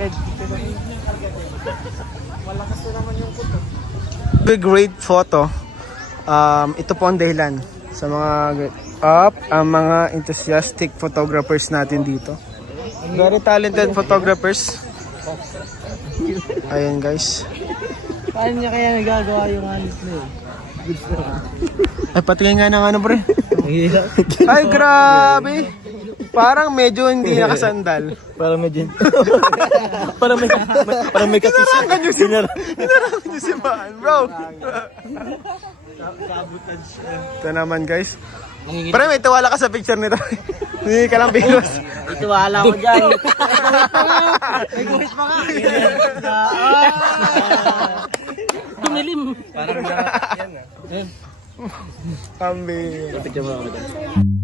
Ted, malakas na naman yung kuto. Great photo. Um, ito po ang dahilan sa mga up ang mga enthusiastic photographers natin dito. Very talented photographers. Ayun guys. Paano niya kaya nagagawa yung anis na yun? Ay, patingin nga ng ano, pre. Ay, grabe. Parang medyo hindi nakasandal. Para medyo... para may... Para may kasisi. Hinarangan nyo si... Hinarangan nyo si Man, bro. Ito naman, guys. Pre, may tiwala ka sa picture nito. Hindi ka lang bilos. Ito wala ko dyan. May guhit pa nga. Tumilim. Parang yan ah. Kambi. Picture mo ako dyan.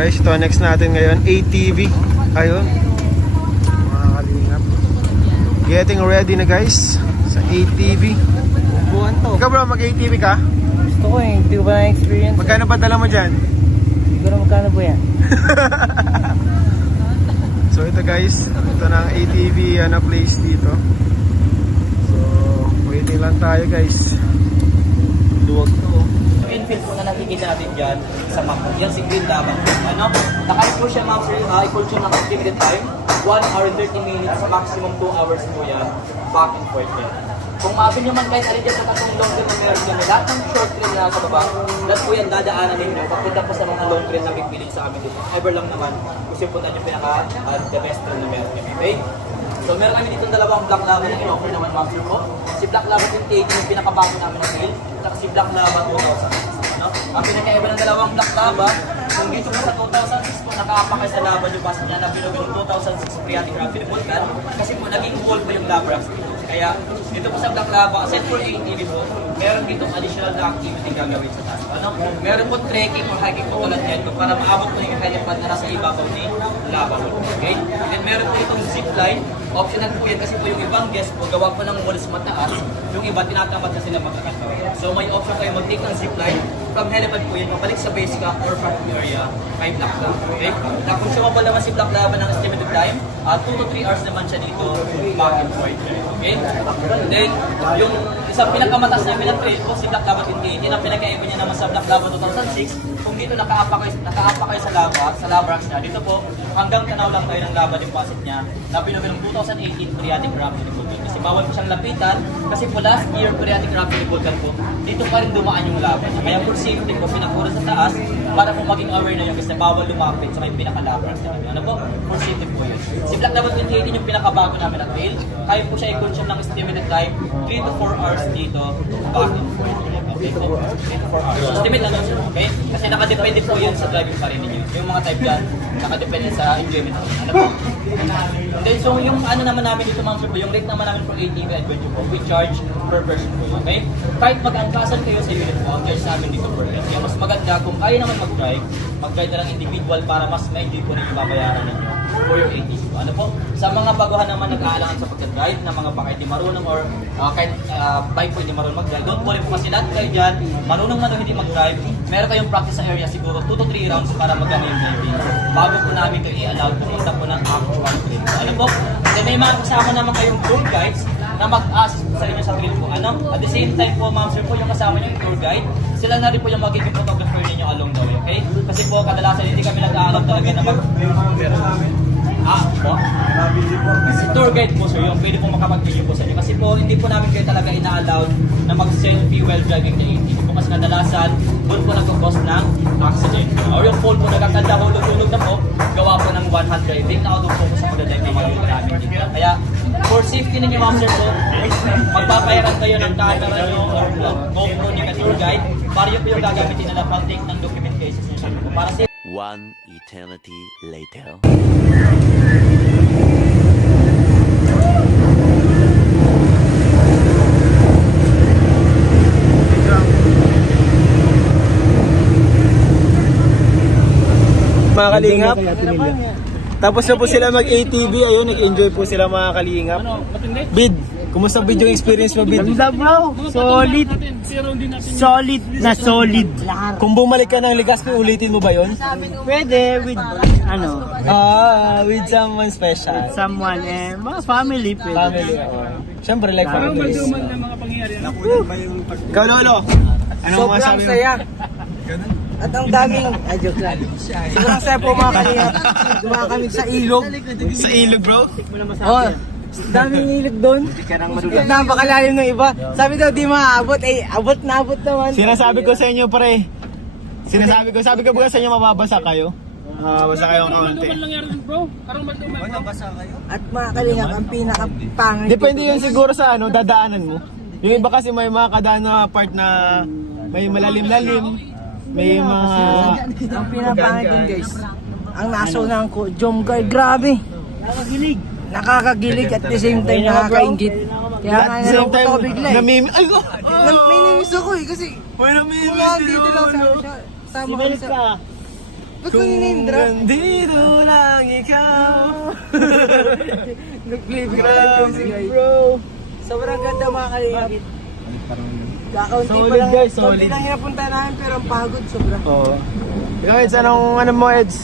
Guys, ito next natin ngayon, ATV. Ayun. Mga kalingap. Getting ready na guys sa ATV. Buwan to. Ikaw bro, mag-ATV ka? Gusto ko eh. Hindi ko pa na-experience. Magkano ba dala mo dyan? Na magkano po yan. So ito guys, ito na ang ATV na place dito. So, waiting lang tayo guys. Duwag to. Green field po na nakikita natin dyan sa map. Yan si Green Daban. Ano? Nakalit po siya ma'am sir, uh, equal siya ng activity time. 1 hour and 30 minutes, maximum 2 hours po yan. Back and forth yan. Kung maabot nyo man kahit alin dyan sa katong long train na meron dyan, lahat ng short train na sa baba, lahat po yan dadaanan ninyo. Papunta po sa mga long train na pipili sa amin dito. Ever lang naman, gusto punta nyo pinaka uh, the best train na meron. Okay? So meron kami dito dalawang black lava na in-offer naman sir po. Si Black Lava 28 yung pinakabago namin na sale. At si Black Lava 2006. No? Ang pinakaiba ng dalawang Black Lava, kung dito po sa 2006 po nakapakay sa lava yung base niya na ng 2006 Priatic Rapid Vulcan kasi po naging wall pa yung dito. Kaya dito po sa Black Lava, set for ATV po, meron dito additional na activity gagawin sa taas. Ano? Meron po trekking or hiking po tulad po para maabot po yung helipad na nasa ibabaw ni lava wall. Okay? And then meron po itong zip line. Optional po yan kasi po yung ibang guest po gawa po ng walls mataas. Yung iba tinatamad na sila magkakato. So may option kayo mag-take ng zip line. From helipad po yan, pabalik sa base camp or parking area kay Black Lava. Okay? Na kung sumabal naman si Black Lava ng estimated time, 2 to 3 hours naman siya dito back and forth. Okay? And then, yung isang pinakamatas namin na trail po, si Black Lava 28, yun ang pinakaiba niya naman sa Black Lava 2006. Dito nakaapa kayo, nakaapa kayo sa lava, sa lava rocks niya, dito po, hanggang tanaw lang kayo ng lava deposit niya na binubi ng 2018 Phreatic Gravity Vulcan. Kasi bawal po siyang lapitan, kasi po last year Phreatic Gravity Vulcan po, dito pa rin dumaan yung lava niya. Kaya for safety po, pinakura sa taas, para po maging aware na yun kasi bawal lumapit sa may pinaka-lava rocks niya. Ano po? For safety po yun. Si Black Lava 28 yung pinakabago namin na trail. Kaya po siya i-consume ng estimated time 3 to 4 hours dito back and forth. Okay po? 3 to 4 hours. Estimate sir. Okay? Kasi nakadepende po yun sa driving pa rin ninyo. Yung mga type dyan, nakadepende sa enjoyment. Ano po? And then, so yung ano naman namin dito mga sir po, yung rate naman namin for ATV adventure po, we charge per person po. Okay? Kahit mag-angkasan kayo sa unit po, ang charge namin dito per person. Kaya mas maganda kung kaya naman mag-drive, mag-drive na lang individual para mas ma-enjoy po ninyo babayaran ninyo for your ATV. Ano po? Sa mga baguhan naman nag-aalangan sa pag-drive na mga baka hindi marunong or uh, kahit uh, bike po hindi marunong mag-drive. Don't worry po kasi lahat kayo dyan, marunong man o hindi mag-drive, meron kayong practice sa area siguro 2 to 3 rounds para magano yung driving. Bago po namin kayo i-allow pumunta po ng actual trail. Ano po? Then may mga kasama naman kayong tour guides na mag-assist sa inyo sa trail po. Ano? At the same time po, ma'am sir po, yung kasama nyo yung tour guide, sila na rin po yung magiging photographer ninyo along the way, okay? Kasi po, kadalasan hindi kami nag-aalam talaga na mag Ah, po? Si tour guide po sir, yung pwede po makapag-video po sa inyo. Kasi po, hindi po namin kayo talaga ina-allowed na mag-selfie while driving the ATV po. Kasi kadalasan, doon po nagkakos ng accident. Or yung phone po nagkakanda ko, lululog na po, gawa po ng one-hand driving na auto-focus po na driving yung namin dito. Kaya, for safety ninyo ma'am sir po, magpapayaran kayo ng camera nyo or GoPro nyo kasi guide, para yun po yung gagamitin nila pag-take ng document cases nyo. Para sa One eternity later. Mga kalingap. Tapos na po sila mag-ATV. Ayun, nag-enjoy po sila mga kalingap. Bid, kumusta video experience mo, Bid? Ganda bro, solid. Solid na solid. Kung bumalik ka ng Legazpi, ulitin mo ba yon? Pwede with ano, Ah, with someone special. someone eh, mga family pwede. Family. oh. Siyempre, like family. Ikaw, Lolo. Ano masabi mo? At ang daming, ay joke lang. Sobrang saya po mga kalingap. Dumaan kami sa ilog. Sa ilog, bro? Oh, daming ilog doon. At napakalalim ng iba. Sabi daw di maaabot, eh abot na abot naman. Sinasabi ko sa inyo, pre. Sinasabi ko, sabi ko ba sa inyo mababasa kayo? Mababasa kayo ng kaunti. At mga kalingap, ang pinakapangit. Depende yun siguro sa ano, dadaanan mo. Yung iba kasi may mga kadaan na part na may malalim-lalim, may mga... Ang pinapangit din guys. Ang nasunang ko, Jom Guy, grabe. Nakakagilig. Nakakagilig at the same time nakakaingit. Kaya nga At the same naloko time, ko bigla eh. namimi... Ay, ko! Nam- Minimiss ako eh kasi May namimi! kung nandito lang sa tama sa... ka. Ba't name drop? Nandito lang ikaw. Nag-live Grabe, bro. Sobrang ganda mga kalingap. Kakaunti Solid, pa lang, guys, kaunti solid. lang yung napunta namin pero ang pagod sobra. Oo. Ikaw, Eds, anong ano mo, Eds?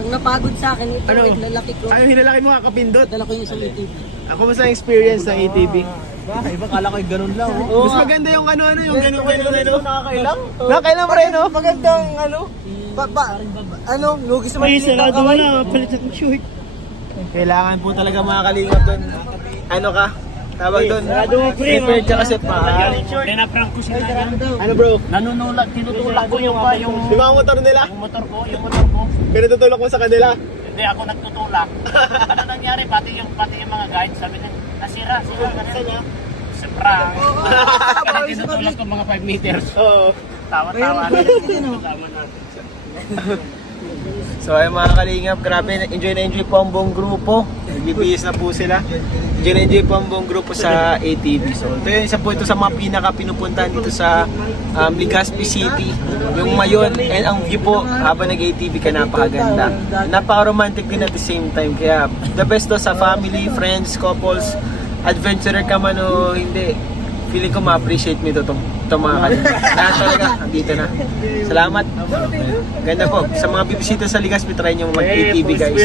Ang napagod sa akin, ito Ano? lalaki ko. Ano yung hinalaki mo kakapindot? Dala ko yung isang ATV. Ako mas ang experience ng ATV. Iba kala ko ganun lang. Mas maganda yung ano-ano, yung ganun ganun ganun. Nakakailang? Nakakailang pa rin, no? Magandang ano, pa, ano, lugis naman Ay, yung sarado mo kakaway. na. Palit ng shirt. Kailangan po talaga mga kalingap doon. Ano ka? Tawag doon. Sarado mo, pre. Prepared ka kasi pa. Pinaprank ko sila. Ano bro? Nanunulak, tinutulak ko yung pa yung Di ba ang motor nila? yung motor ko, yung motor ko. Pinatutulak mo sa kanila? Hindi ako nagtutulak. ano nangyari? Pati yung pati yung mga guide sabi nila, nasira, sira, ganun. Sa prank. Kaya tinutulak ko mga 5 meters. Oo. Tawa-tawa na. Tama na. So ay mga kalingap, grabe, enjoy na enjoy po ang buong grupo. Nagbibihis na po sila. Enjoy po ang buong grupo sa ATV. So ito yung isa po ito sa mga pinaka pinupuntahan dito sa um, Legazpi City. Yung mayon and ang view po habang nag-ATV ka napakaganda. Napaka-romantic din at the same time. Kaya the best to sa family, friends, couples, adventurer ka man o hindi. Feeling ko ma-appreciate mo ito, itong, itong mga kalingap. Lahat talaga, andito na. Salamat. Ganda po. Sa mga bibisita sa Legazpi, try nyo mag-ATV guys.